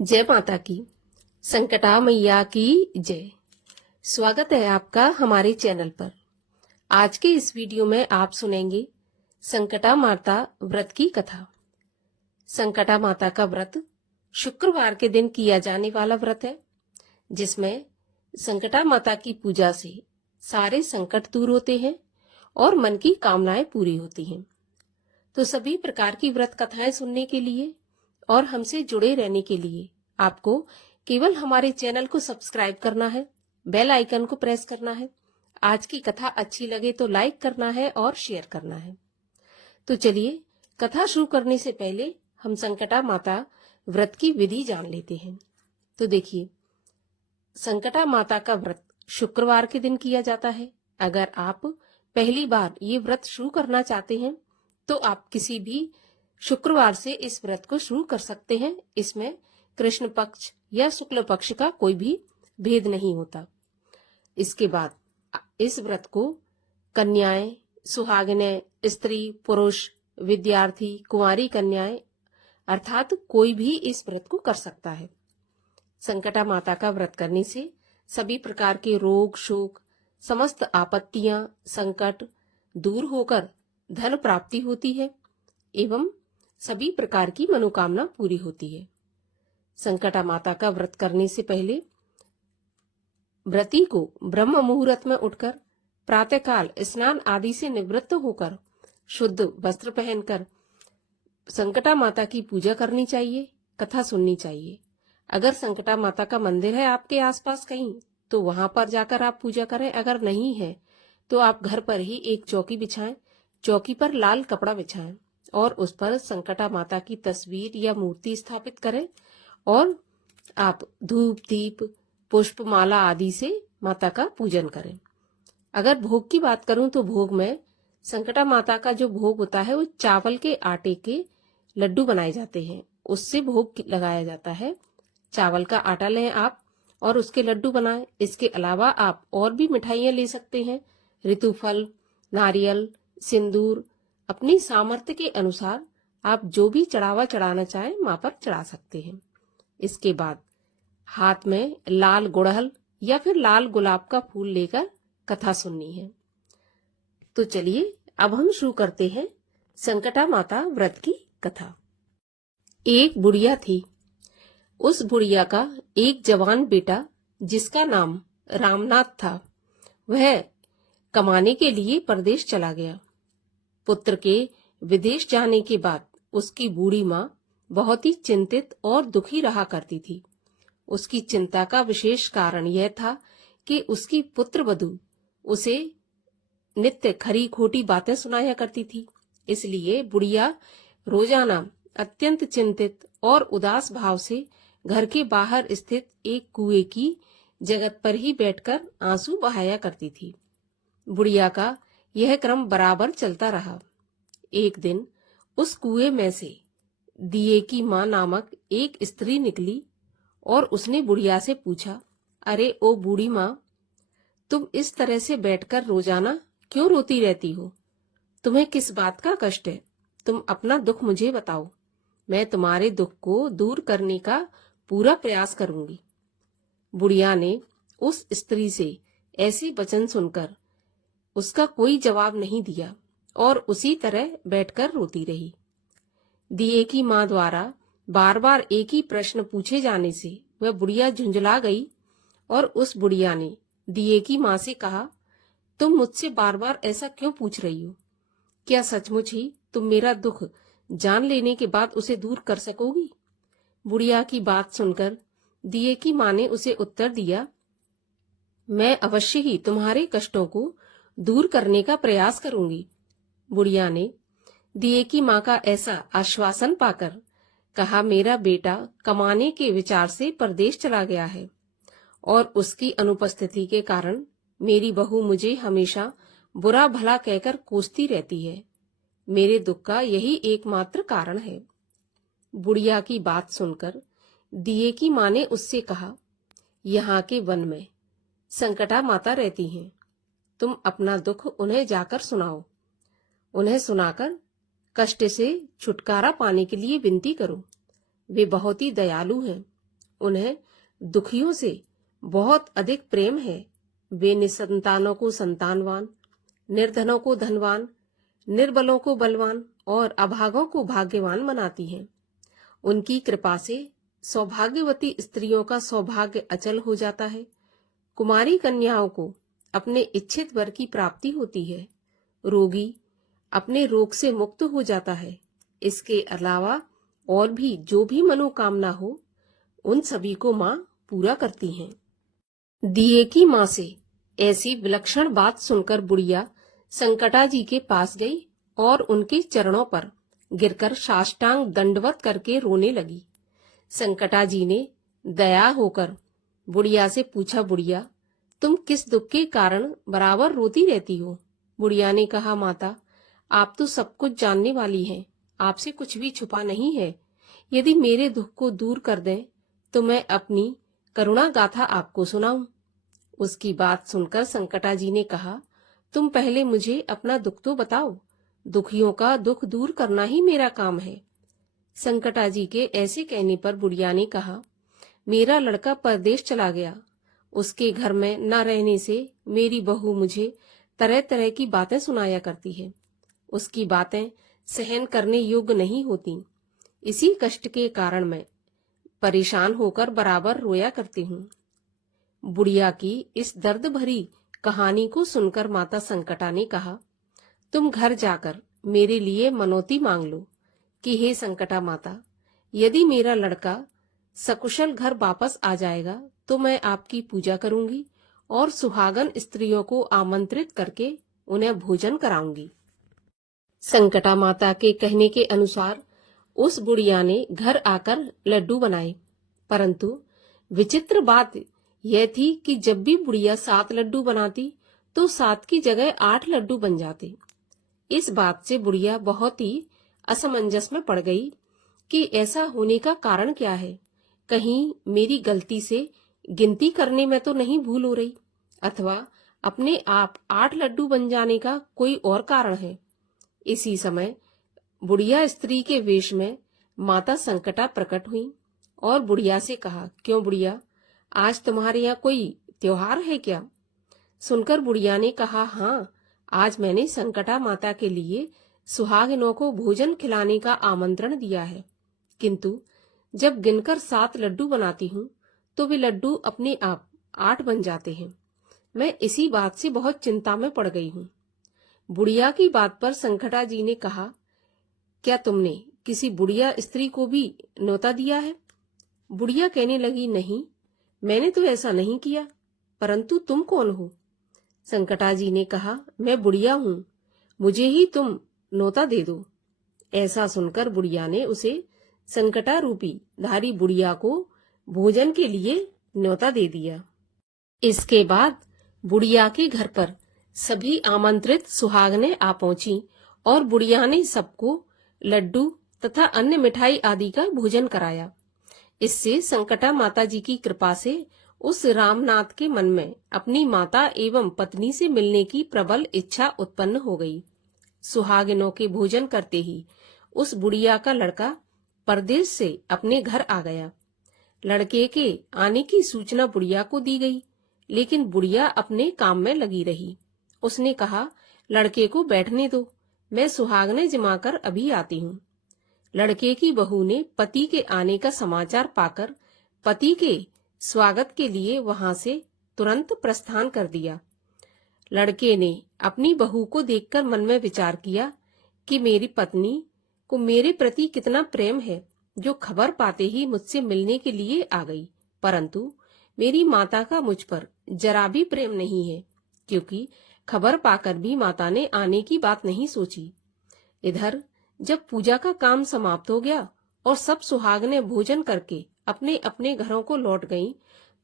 जय माता की। संकटा मैया की जय। स्वागत है आपका हमारे चैनल पर। आज के इस वीडियो में आप सुनेंगे संकटा माता व्रत की कथा। संकटा माता का व्रत शुक्रवार के दिन किया जाने वाला व्रत है, जिसमें संकटा माता की पूजा से सारे संकट दूर होते हैं और मन की कामनाएं पूरी होती हैं। तो सभी प्रकार की व्रत कथाएं सुनने के लिए और हमसे जुड़े रहने के लिए आपको केवल हमारे चैनल को सब्सक्राइब करना है, बेल आइकन को प्रेस करना है। आज की कथा अच्छी लगे तो लाइक करना है और शेयर करना है। तो चलिए कथा शुरू करने से पहले हम संकटा माता व्रत की विधि जान लेते हैं। तो देखिए, संकटा माता का व्रत शुक्रवार के दिन किया जाता है। अगर आप पहली बार ये व्रत शुरू करना चाहते हैं तो आप किसी भी शुक्रवार से इस व्रत को शुरू कर सकते हैं। इसमें कृष्ण पक्ष या शुक्ल पक्ष का कोई भी भेद नहीं होता। इसके बाद इस व्रत को कन्याएं, सुहागिनें, स्त्री, पुरुष, विद्यार्थी, कुंवारी कन्याएं अर्थात कोई भी इस व्रत को कर सकता है। संकटा माता का व्रत करने से सभी प्रकार के रोग, शोक, समस्त आपत्तियां, संकट दूर होकर धन प्राप्ति होती है एवं सभी प्रकार की मनोकामना पूरी होती है। संकटा माता का व्रत करने से पहले व्रती को ब्रह्म मुहूर्त में उठकर प्रातःकाल स्नान आदि से निवृत्त होकर शुद्ध वस्त्र पहनकर संकटा माता की पूजा करनी चाहिए, कथा सुननी चाहिए। अगर संकटा माता का मंदिर है आपके आसपास कहीं तो वहां पर जाकर आप पूजा करें। अगर नहीं है तो आप घर पर ही एक चौकी बिछाएं। चौकी पर लाल कपड़ा बिछाएं और उस पर संकटा माता की तस्वीर या मूर्ति स्थापित करें और आप धूप, दीप, पुष्प, माला आदि से माता का पूजन करें। अगर भोग की बात करूं तो भोग में संकटा माता का जो भोग होता है वो चावल के आटे के लड्डू बनाए जाते हैं, उससे भोग लगाया जाता है। चावल का आटा लें आप और उसके लड्डू बनाएं। इसके अलावा आप और भी मिठाइयां ले सकते हैं। ऋतुफल, नारियल, सिंदूर, अपनी सामर्थ्य के अनुसार आप जो भी चढ़ावा चढ़ाना चाहें मां पर चढ़ा सकते हैं। इसके बाद हाथ में लाल गुड़हल या फिर लाल गुलाब का फूल लेकर कथा सुननी है। तो चलिए अब हम शुरू करते हैं संकटा माता व्रत की कथा। एक बुढ़िया थी। उस बुढ़िया का एक जवान बेटा जिसका नाम रामनाथ था, वह कमाने के लिए परदेश चला गया। पुत्र के विदेश जाने के बाद उसकी बूढ़ी माँ बहुत ही चिंतित और दुखी रहा करती थी। उसकी चिंता का विशेष कारण यह था कि उसकी पुत्र वधू उसे नित्य खरी खोटी बातें सुनाया करती थी। इसलिए बुढ़िया रोजाना अत्यंत चिंतित और उदास भाव से घर के बाहर स्थित एक कुएं की जगत पर ही बैठकर आंसू बहाया करती थी। बुढ़िया का यह क्रम बराबर चलता रहा। एक दिन उस कुएं में से दिए की माँ नामक एक स्त्री निकली और उसने बुढ़िया से पूछा, अरे ओ बूढ़ी माँ, तुम इस तरह से बैठकर रोजाना क्यों रोती रहती हो? तुम्हें किस बात का कष्ट है? तुम अपना दुख मुझे बताओ, मैं तुम्हारे दुख को दूर करने का पूरा प्रयास करूंगी। बुढ़िया ने उस स्त्री से ऐसे वचन सुनकर उसका कोई जवाब नहीं दिया और उसी तरह बैठकर रोती रही। दिए की माँ द्वारा बार बार एक ही प्रश्न पूछे जाने से वह बुढ़िया झुंझला गई और उस बुढ़िया ने दिए की माँ से कहा, तुम मुझसे बार बार ऐसा क्यों पूछ रही हो? क्या सचमुच ही तुम मेरा दुख जान लेने के बाद उसे दूर कर सकोगी? बुढ़िया की बात सुनकर दिए की माँ ने उसे उत्तर दिया, मैं अवश्य ही तुम्हारे कष्टों को दूर करने का प्रयास करूंगी। बुढ़िया ने दिए की माँ का ऐसा आश्वासन पाकर कहा, मेरा बेटा कमाने के विचार से परदेश चला गया है और उसकी अनुपस्थिति के कारण मेरी बहू मुझे हमेशा बुरा भला कहकर कोसती रहती है। मेरे दुख का यही एकमात्र कारण है। बुढ़िया की बात सुनकर दिए की माँ ने उससे कहा, यहाँ के वन में संकटा माता रहती हैं, तुम अपना दुख उन्हें जाकर सुनाओ। उन्हें सुनाकर कष्ट से छुटकारा पाने के लिए विनती करो। वे बहुत ही दयालु हैं। उन्हें दुखियों से बहुत अधिक प्रेम है। वे निसंतानों को संतानवान, निर्धनों को धनवान, निर्बलों को बलवान और अभागों को भाग्यवान बनाती हैं। उनकी कृपा से सौभाग्यवती स्त्रियों का सौभाग्य अचल हो जाता है। कुमारी कन्याओं को अपने इच्छित वर की प्राप्ति होती है। रोगी अपने रोग से मुक्त हो जाता है। इसके अलावा और भी जो भी मनोकामना हो, उन सभी को माँ पूरा करती हैं। दिए की माँ से ऐसी विलक्षण बात सुनकर बुढ़िया संकटा जी के पास गई और उनके चरणों पर गिरकर साष्टांग दंडवत करके रोने लगी। संकटा जी ने दया होकर बुढ़िया से पूछा, बुढ़िया, तुम किस दुख के कारण बराबर रोती रहती हो? बुढ़िया ने कहा, माता, आप तो सब कुछ जानने वाली हैं, आपसे कुछ भी छुपा नहीं है। यदि मेरे दुख को दूर कर दें तो मैं अपनी करुणा गाथा आपको सुनाऊं। उसकी बात सुनकर संकटा जी ने कहा, तुम पहले मुझे अपना दुख तो बताओ। दुखियों का दुख दूर करना ही मेरा काम है। संकटा जी के ऐसे कहने पर बुढ़िया ने कहा, मेरा लड़का परदेश चला गया। उसके घर में न रहने से मेरी बहू मुझे तरह तरह की बातें सुनाया करती है। उसकी बातें सहन करने योग्य नहीं होती। इसी कष्ट के कारण मैं परेशान होकर बराबर रोया करती हूँ। बुढ़िया की इस दर्द भरी कहानी को सुनकर माता संकटा ने कहा, तुम घर जाकर मेरे लिए मनौती मांग लो कि हे संकटा माता, यदि मेरा लड़का सकुशल घर वापस आ जाएगा तो मैं आपकी पूजा करूंगी और सुहागन स्त्रियों को आमंत्रित करके उन्हें भोजन कराऊंगी। संकटा माता के कहने के अनुसार उस बुढ़िया ने घर आकर लड्डू बनाए, परंतु विचित्र बात यह थी कि जब भी बुढ़िया 7 लड्डू बनाती तो 7 की जगह 8 लड्डू बन जाते। इस बात से बुढ़िया बहुत ही असमंजस में पड़ गई कि ऐसा होने का कारण क्या है। कहीं मेरी गलती से गिनती करने में तो नहीं भूल हो रही, अथवा अपने आप 8 लड्डू बन जाने का कोई और कारण है। इसी समय बुढ़िया स्त्री के वेश में माता संकटा प्रकट हुई और बुढ़िया से कहा, क्यों बुढ़िया, आज तुम्हारे यहाँ कोई त्योहार है क्या? सुनकर बुढ़िया ने कहा, हाँ, आज मैंने संकटा माता के लिए सुहागिनों को भोजन खिलाने का आमंत्रण दिया है, किंतु जब गिनकर 7 लड्डू बनाती हूँ तो वे लड्डू अपने आप 8 बन जाते हैं। मैं इसी बात से बहुत चिंता में पड़ गई हूँ। बुढ़िया की बात पर संकटा जी ने कहा, क्या तुमने किसी बुढ़िया स्त्री को भी न्योता दिया है? बुढ़िया कहने लगी, नहीं, मैंने तो ऐसा नहीं किया, परंतु तुम कौन हो? संकटा जी ने कहा, मैं बुढ़िया हूँ, मुझे ही तुम न्योता दे दो। ऐसा सुनकर बुढ़िया ने उसे संकटा रूपी धारी बुढ़िया को भोजन के लिए न्योता दे दिया। इसके बाद बुढ़िया के घर पर सभी आमंत्रित सुहागनें आ पहुंची और बुढ़िया ने सबको लड्डू तथा अन्य मिठाई आदि का भोजन कराया। इससे संकटा माता जी की कृपा से उस रामनाथ के मन में अपनी माता एवं पत्नी से मिलने की प्रबल इच्छा उत्पन्न हो गई। सुहागिनों के भोजन करते ही उस बुढ़िया का लड़का परदेश से अपने घर आ गया। लड़के के आने की सूचना बुढ़िया को दी गई, लेकिन बुढ़िया अपने काम में लगी रही। उसने कहा, लड़के को बैठने दो, मैं सुहागने जमाकर अभी आती हूँ। लड़के की बहू ने पति के आने का समाचार पाकर पति के स्वागत के लिए वहां से तुरंत प्रस्थान कर दिया। लड़के ने अपनी बहू को देखकर मन में विचार किया कि मेरी पत्नी को मेरे प्रति कितना प्रेम है, जो खबर पाते ही मुझसे मिलने के लिए आ गई, परंतु मेरी माता का मुझ पर जरा भी प्रेम नहीं है, क्योंकि खबर पाकर भी माता ने आने की बात नहीं सोची। इधर जब पूजा का काम समाप्त हो गया और सब सुहागनें भोजन करके अपने अपने घरों को लौट गईं,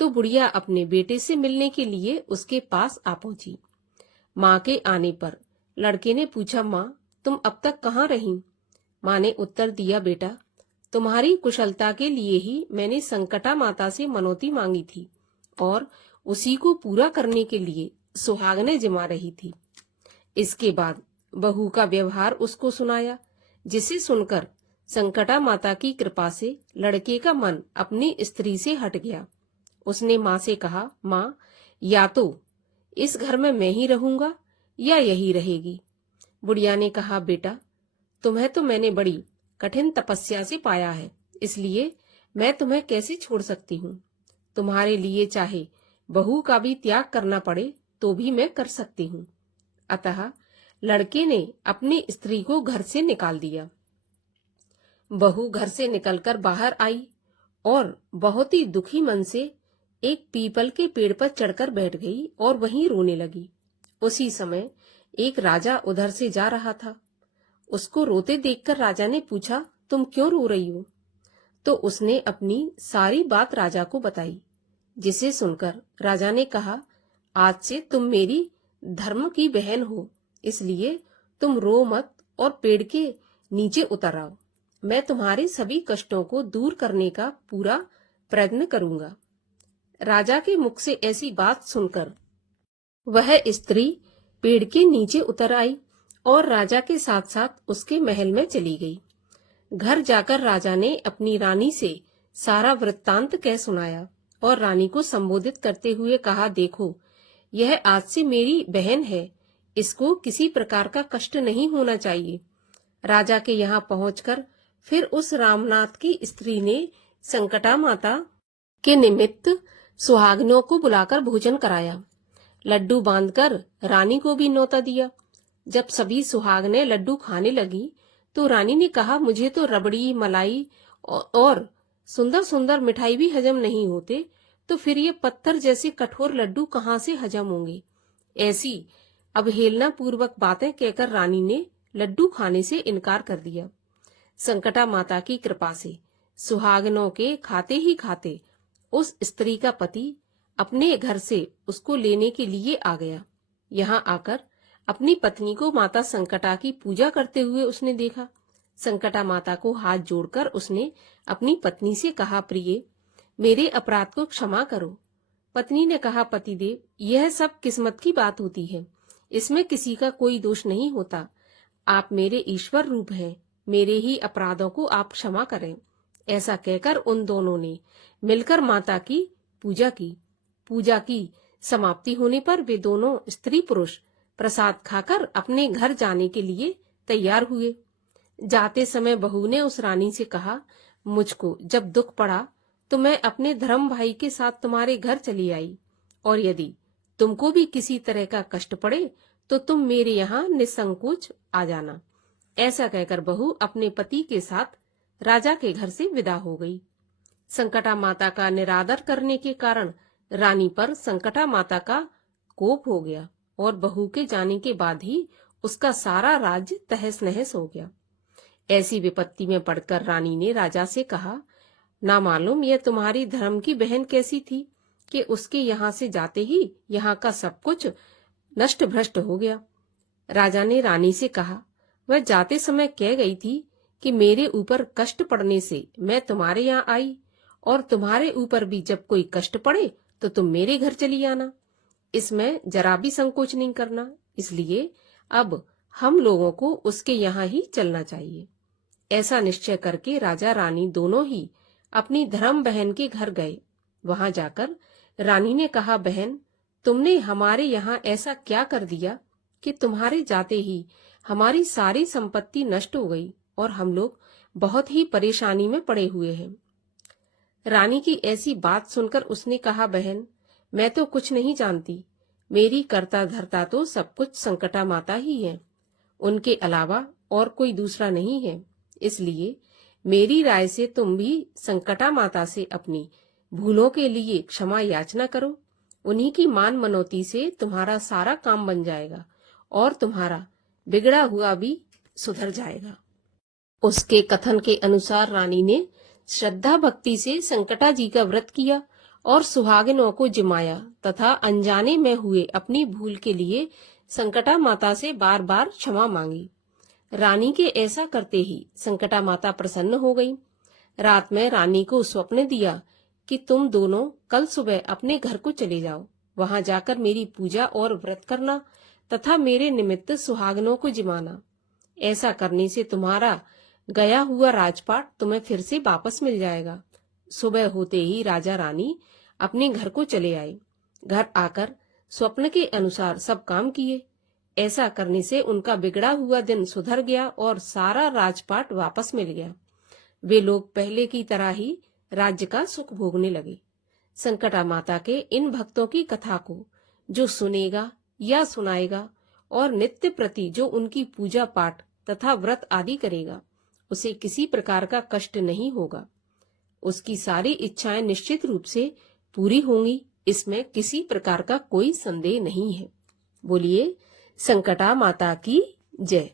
तो बुढ़िया अपने बेटे से मिलने के लिए उसके पास आ पहुंची। माँ के आने पर लड़के ने पूछा, माँ, तुम अब तक कहाँ रहीं? माँ ने उत्तर दिया, बेटा, तुम्हारी कुशलता के लिए ही मैंने संकटा माता से मनौती मांगी थी और उसी को पूरा करने के लिए सुहागनें जमा रही थी। इसके बाद बहू का व्यवहार उसको सुनाया, जिसे सुनकर संकटा माता की कृपा से लड़के का मन अपनी स्त्री से हट गया। उसने माँ से कहा, माँ, या तो इस घर में मैं ही रहूंगा या यही रहेगी। बुढ़िया ने कहा, बेटा, तुम्हें तो मैंने बड़ी कठिन तपस्या से पाया है, इसलिए मैं तुम्हें कैसे छोड़ सकती हूँ। तुम्हारे लिए चाहे बहू का भी त्याग करना पड़े तो भी मैं कर सकती हूँ। अतः लड़के ने अपनी स्त्री को घर से निकाल दिया। बहू घर से निकलकर बाहर आई और बहुत ही दुखी मन से एक पीपल के पेड़ पर चढ़कर बैठ गई और वहीं रोने लगी। उसी समय एक राजा उधर से जा रहा था। उसको रोते देखकर राजा ने पूछा, तुम क्यों रो रही हो? तो उसने अपनी सारी बात राजा को बताई, जिसे सुनकर राजा ने कहा, आज से तुम मेरी धर्म की बहन हो, इसलिए तुम रो मत और पेड़ के नीचे उतर आओ। मैं तुम्हारे सभी कष्टों को दूर करने का पूरा प्रयत्न करूंगा। राजा के मुख से ऐसी बात सुनकर वह स्त्री पेड़ के नीचे उतर आई और राजा के साथ साथ उसके महल में चली गई। घर जाकर राजा ने अपनी रानी से सारा वृत्तांत कह सुनाया और रानी को संबोधित करते हुए कहा, देखो, यह आज से मेरी बहन है, इसको किसी प्रकार का कष्ट नहीं होना चाहिए। राजा के यहाँ पहुंचकर फिर उस रामनाथ की स्त्री ने संकटा माता के निमित्त सुहागिनों को बुलाकर भोजन कराया। लड्डू बांधकर रानी को भी न्योता दिया। जब सभी सुहागनें लड्डू खाने लगी तो रानी ने कहा, मुझे तो रबड़ी, मलाई और सुंदर सुंदर मिठाई भी हजम नहीं होते, तो फिर ये पत्थर जैसे कठोर लड्डू कहाँ से हजम होंगे। ऐसी अवहेलना पूर्वक बातें कहकर रानी ने लड्डू खाने से इनकार कर दिया। संकटा माता की कृपा से सुहागनों के खाते ही खाते उस स्त्री का पति अपने घर से उसको लेने के लिए आ गया। यहाँ आकर अपनी पत्नी को माता संकटा की पूजा करते हुए उसने देखा। संकटा माता को हाथ जोड़कर उसने अपनी पत्नी से कहा, प्रिय, मेरे अपराध को क्षमा करो। पत्नी ने कहा, पतिदेव, यह सब किस्मत की बात होती है, इसमें किसी का कोई दोष नहीं होता। आप मेरे ईश्वर रूप हैं, मेरे ही अपराधों को आप क्षमा करें। ऐसा कहकर उन दोनों ने मिलकर माता की पूजा की। पूजा की समाप्ति होने पर वे दोनों स्त्री पुरुष प्रसाद खाकर अपने घर जाने के लिए तैयार हुए। जाते समय बहू ने उस रानी से कहा, मुझको जब दुख पड़ा तो मैं अपने धर्म भाई के साथ तुम्हारे घर चली आई, और यदि तुमको भी किसी तरह का कष्ट पड़े तो तुम मेरे यहाँ निसंकोच आ जाना। ऐसा कहकर बहू अपने पति के साथ राजा के घर से विदा हो गई। संकटा माता का निरादर करने के कारण रानी पर संकटा माता का कोप हो गया और बहू के जाने के बाद ही उसका सारा राज्य तहस नहस हो गया। ऐसी विपत्ति में पड़कर रानी ने राजा से कहा, ना मालूम यह तुम्हारी धर्म की बहन कैसी थी कि उसके यहाँ से जाते ही यहाँ का सब कुछ नष्ट भ्रष्ट हो गया। राजा ने रानी से कहा, वह जाते समय कह गई थी कि मेरे ऊपर कष्ट पड़ने से मैं तुम्हारे यहाँ आई, और तुम्हारे ऊपर भी जब कोई कष्ट पड़े तो तुम मेरे घर चली आना। इसमें जरा भी संकोच नहीं करना, इसलिए अब हम लोगों को उसके यहाँ ही चलना चाहिए। ऐसा निश्चय करके राजा रानी दोनों ही अपनी धर्म बहन के घर गए। वहां जाकर रानी ने कहा, बहन, तुमने हमारे यहाँ ऐसा क्या कर दिया कि तुम्हारे जाते ही हमारी सारी संपत्ति नष्ट हो गई और हम लोग बहुत ही परेशानी में पड़े हुए हैं। रानी की ऐसी बात सुनकर उसने कहा, बहन, मैं तो कुछ नहीं जानती, मेरी कर्ता धर्ता तो सब कुछ संकटा माता ही है, उनके अलावा और कोई दूसरा नहीं है। इसलिए मेरी राय से तुम भी संकटा माता से अपनी भूलों के लिए क्षमा याचना करो। उन्हीं की मान मनौती से तुम्हारा सारा काम बन जाएगा और तुम्हारा बिगड़ा हुआ भी सुधर जाएगा। उसके कथन के अनुसार रानी ने श्रद्धा भक्ति से संकटा जी का व्रत किया और सुहागिनों को जिमाया तथा अनजाने में हुए अपनी भूल के लिए संकटा माता से बार बार क्षमा मांगी। रानी के ऐसा करते ही संकटा माता प्रसन्न हो गई। रात में रानी को स्वप्न दिया कि तुम दोनों कल सुबह अपने घर को चले जाओ, वहां जाकर मेरी पूजा और व्रत करना तथा मेरे निमित्त सुहागनों को जिमाना। ऐसा करने से तुम्हारा गया हुआ राजपाट तुम्हें फिर से वापस मिल जाएगा। सुबह होते ही राजा रानी अपने घर को चले आए। घर आकर स्वप्न के अनुसार सब काम किए। ऐसा करने से उनका बिगड़ा हुआ दिन सुधर गया और सारा राजपाट वापस मिल गया। वे लोग पहले की तरह ही राज्य का सुख भोगने लगे। संकटा माता के इन भक्तों की कथा को जो सुनेगा या सुनाएगा और नित्य प्रति जो उनकी पूजा पाठ तथा व्रत आदि करेगा, उसे किसी प्रकार का कष्ट नहीं होगा। उसकी सारी इच्छाएं निश्चित रूप से पूरी होंगी, इसमें किसी प्रकार का कोई संदेह नहीं है। बोलिए संकटा माता की जय।